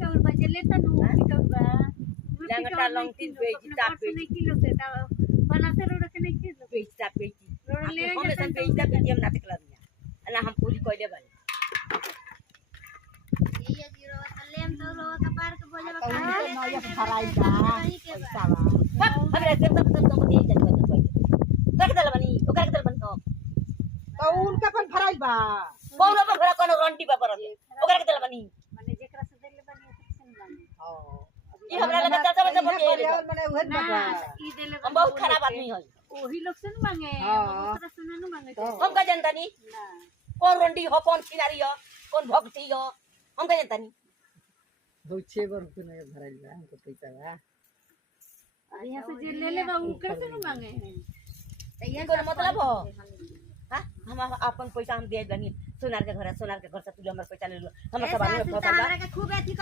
चाउर बजे लेता नु चाउर बा लंगटा लंगटी बेची ता नहीं किलो से ता बनाते रोड के नहीं किलो बेची ता बेची रोड ले हम सब बेची ता बेची हम नाटक लगिया अना हम पूरी कोइले बानी ये जीरो लेम तो रो का पार के बोझा तो नया भराई बा पैसा बा हमरा से सब दिए जाई देख दल बनी ओकर के दल बन तो उनका अपन भराई बा कौन पर घरा कोनो रंटी पे परल ओकर के दल बनी माने जेकरा से देले बनी सेक्शन बनी ई हमरा लगे चाचा बच्चा बके माने उहे बाबा ई देले हम बहुत खराब आदमी हई ओही लोग से न मांगे हाँ। ओकरा से न मांगे हम का जानता नी ना कौन रंटी हो कौन किनारी हो कौन भक्ति हो हम का जानता नी दो 6 बार रुपए नया भराई बा हमको पैसा बा यहाँ से जे ले ले बा ओकरा से न मांगे ये कोन मतलब हो हां हम अपन पैसा हम दे दनी सोनार के घर से तू हमर पैसा ले लो हमर सब आदमी फसल बा खूब अथी